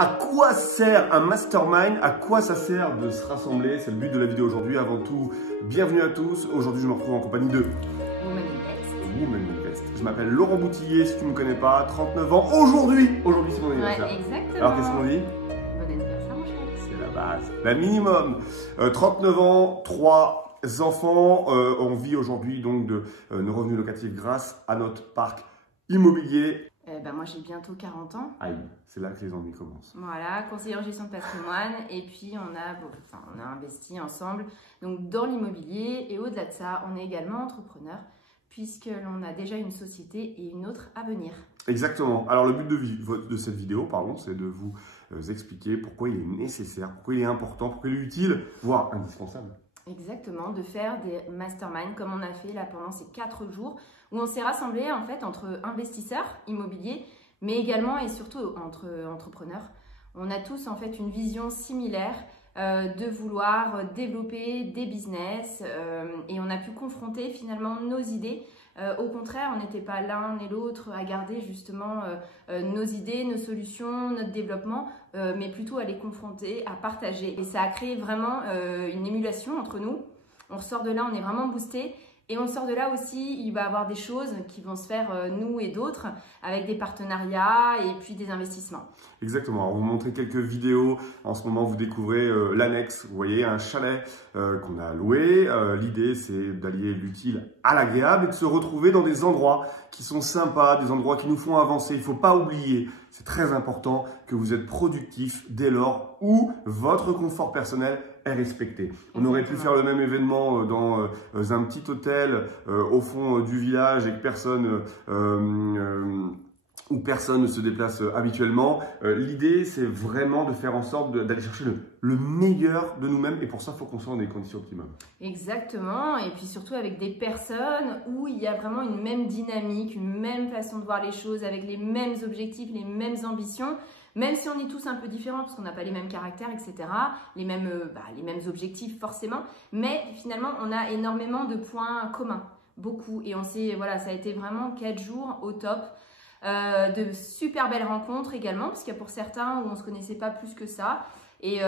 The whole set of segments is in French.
À quoi sert un mastermind? À quoi ça sert de se rassembler? C'est le but de la vidéo aujourd'hui. Avant tout, bienvenue à tous. Aujourd'hui, je me retrouve en compagnie de Women Invest. Je m'appelle Laurent Boutillier, si tu ne me connais pas, 39 ans. Aujourd'hui c'est mon anniversaire. Ouais, exactement. Alors, qu'est-ce qu'on dit? Bon anniversaire, mon chéri. C'est la base, la minimum. 39 ans, 3 enfants. On vit aujourd'hui donc de nos revenus locatifs grâce à notre parc immobilier. Moi, j'ai bientôt 40 ans. Aïe, c'est là que les ennuis commencent. Voilà, conseiller en gestion de patrimoine. Et puis, on a investi ensemble donc, dans l'immobilier. Et au-delà de ça, on est également entrepreneur puisque l'on a déjà une société et une autre à venir. Exactement. Alors, le but de cette vidéo, c'est de vous expliquer pourquoi il est nécessaire, pourquoi il est important, pourquoi il est utile, voire indispensable. Exactement, de faire des masterminds comme on a fait là pendant ces 4 jours où on s'est rassemblés en fait entre investisseurs immobiliers mais également et surtout entre entrepreneurs. On a tous en fait une vision similaire de vouloir développer des business et on a pu confronter finalement nos idées. Au contraire, on n'était pas l'un et l'autre à garder justement nos idées, nos solutions, notre développement, mais plutôt à les confronter, à partager. Et ça a créé vraiment une émulation entre nous. On ressort de là, on est vraiment boosté. Et on sort de là aussi, il va y avoir des choses qui vont se faire, nous et d'autres, avec des partenariats et puis des investissements. Exactement. Alors, vous montrer quelques vidéos. En ce moment, vous découvrez l'annexe. Vous voyez, un chalet qu'on a loué. L'idée, c'est d'allier l'utile à l'agréable et de se retrouver dans des endroits qui sont sympas, des endroits qui nous font avancer. Il ne faut pas oublier, c'est très important, que vous êtes productif dès lors où votre confort personnel est respecté. On aurait pu faire le même événement dans un petit hôtel au fond du village et que personne ne se déplace habituellement. L'idée, c'est vraiment de faire en sorte d'aller chercher le meilleur de nous-mêmes et pour ça, il faut qu'on soit dans des conditions optimales. Exactement, et puis surtout avec des personnes où il y a vraiment une même dynamique, une même façon de voir les choses, avec les mêmes objectifs, les mêmes ambitions, même si on est tous un peu différents parce qu'on n'a pas les mêmes caractères, etc., les mêmes objectifs forcément, mais finalement, on a énormément de points communs, beaucoup, et voilà, ça a été vraiment 4 jours au top. De super belles rencontres également, parce qu'il y a pour certains où on ne se connaissait pas plus que ça. Et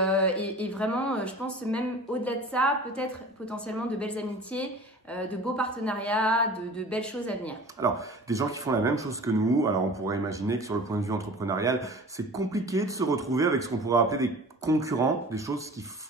vraiment, je pense même au-delà de ça, peut-être potentiellement de belles amitiés, de beaux partenariats, de belles choses à venir. Alors, des gens qui font la même chose que nous, alors on pourrait imaginer que sur le point de vue entrepreneurial, c'est compliqué de se retrouver avec ce qu'on pourrait appeler des concurrents,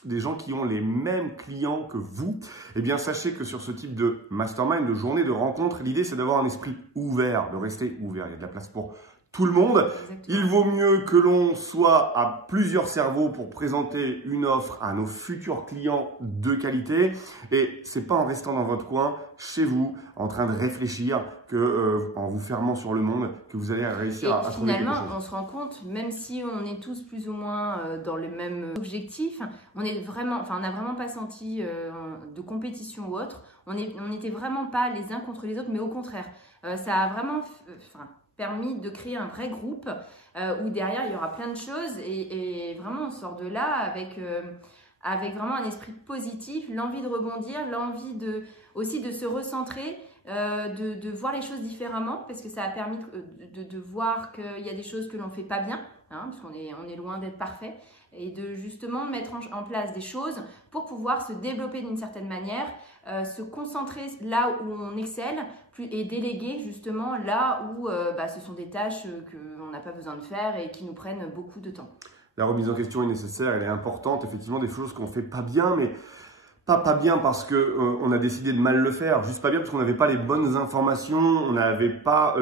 des gens qui ont les mêmes clients que vous. Eh bien, sachez que sur ce type de mastermind, de journée, de rencontre, l'idée c'est d'avoir un esprit ouvert, de rester ouvert. Il y a de la place pour tout le monde. Exactement. Il vaut mieux que l'on soit à plusieurs cerveaux pour présenter une offre à nos futurs clients de qualité. Et c'est pas en restant dans votre coin, chez vous, en train de réfléchir, en vous fermant sur le monde, que vous allez réussir à trouver quelque chose. Finalement, on se rend compte, même si on est tous plus ou moins dans le même objectif, on n'a vraiment pas senti de compétition ou autre. On n'était vraiment pas les uns contre les autres, mais au contraire, ça a vraiment permis de créer un vrai groupe où derrière il y aura plein de choses et vraiment on sort de là avec vraiment un esprit positif, l'envie de rebondir, l'envie aussi de se recentrer, de voir les choses différemment parce que ça a permis de voir qu'il y a des choses que l'on ne fait pas bien, hein, parce qu'on est loin d'être parfait, et de justement mettre en place des choses pour pouvoir se développer d'une certaine manière, se concentrer là où on excelle et déléguer justement là où ce sont des tâches qu'on n'a pas besoin de faire et qui nous prennent beaucoup de temps. La remise en question est nécessaire, elle est importante, effectivement des choses qu'on ne fait pas bien, mais pas bien parce qu'on a décidé de mal le faire, juste pas bien parce qu'on n'avait pas les bonnes informations, on n'avait pas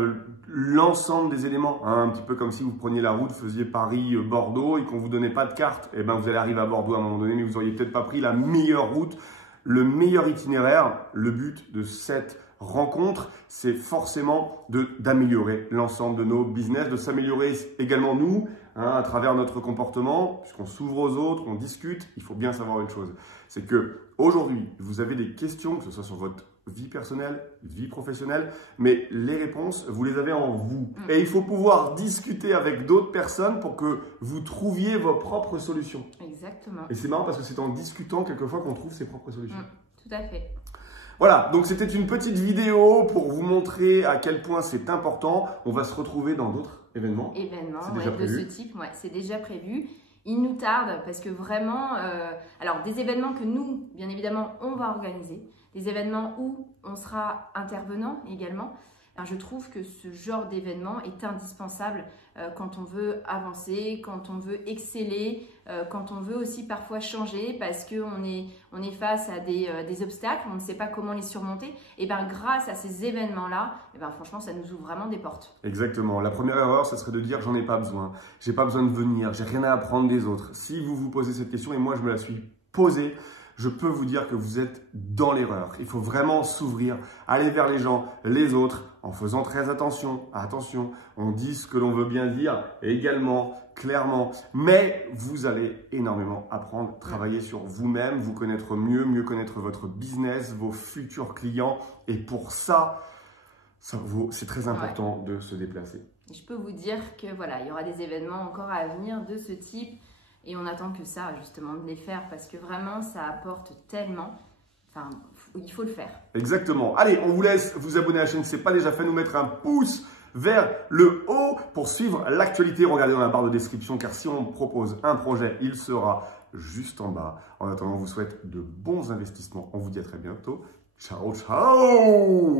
l'ensemble des éléments. Hein, un petit peu comme si vous preniez la route, faisiez Paris-Bordeaux et qu'on ne vous donnait pas de carte. Eh ben, vous allez arriver à Bordeaux à un moment donné, mais vous n'auriez peut-être pas pris la meilleure route, le meilleur itinéraire. Le but de cette rencontre, c'est forcément d'améliorer l'ensemble de nos business, de s'améliorer également nous, hein, à travers notre comportement, puisqu'on s'ouvre aux autres, on discute. Il faut bien savoir une chose, c'est que aujourd'hui, vous avez des questions, que ce soit sur votre vie personnelle, vie professionnelle, mais les réponses, vous les avez en vous. Et il faut pouvoir discuter avec d'autres personnes pour que vous trouviez vos propres solutions. Exactement. Et c'est marrant parce que c'est en discutant quelquefois qu'on trouve ses propres solutions. Tout à fait. Voilà, donc c'était une petite vidéo pour vous montrer à quel point c'est important. On va se retrouver dans d'autres événements ouais, de ce type. Ouais, c'est déjà prévu. Il nous tarde parce que vraiment, alors des événements que nous, bien évidemment, on va organiser, des événements où on sera intervenant également. Je trouve que ce genre d'événement est indispensable quand on veut avancer, quand on veut exceller, quand on veut aussi parfois changer parce qu'on est face à des obstacles, on ne sait pas comment les surmonter. Et bien grâce à ces événements-là, franchement, ça nous ouvre vraiment des portes. Exactement. La première erreur, ce serait de dire j'en ai pas besoin. J'ai pas besoin de venir, j'ai rien à apprendre des autres. Si vous vous posez cette question, et moi je me la suis posée, je peux vous dire que vous êtes dans l'erreur. Il faut vraiment s'ouvrir, aller vers les gens, les autres, en faisant très attention. Attention, on dit ce que l'on veut bien dire également, clairement. Mais vous allez énormément apprendre, travailler sur vous-même, vous connaître mieux connaître votre business, vos futurs clients. Et pour ça, c'est très important de se déplacer. Je peux vous dire que voilà, il y aura des événements encore à venir de ce type. Et on attend que ça, justement, de les faire parce que vraiment, ça apporte tellement. Enfin, il faut le faire. Exactement. Allez, on vous laisse vous abonner à la chaîne si ce n'est pas déjà fait, nous mettre un pouce vers le haut pour suivre l'actualité. Regardez dans la barre de description car si on propose un projet, il sera juste en bas. En attendant, on vous souhaite de bons investissements. On vous dit à très bientôt. Ciao, ciao!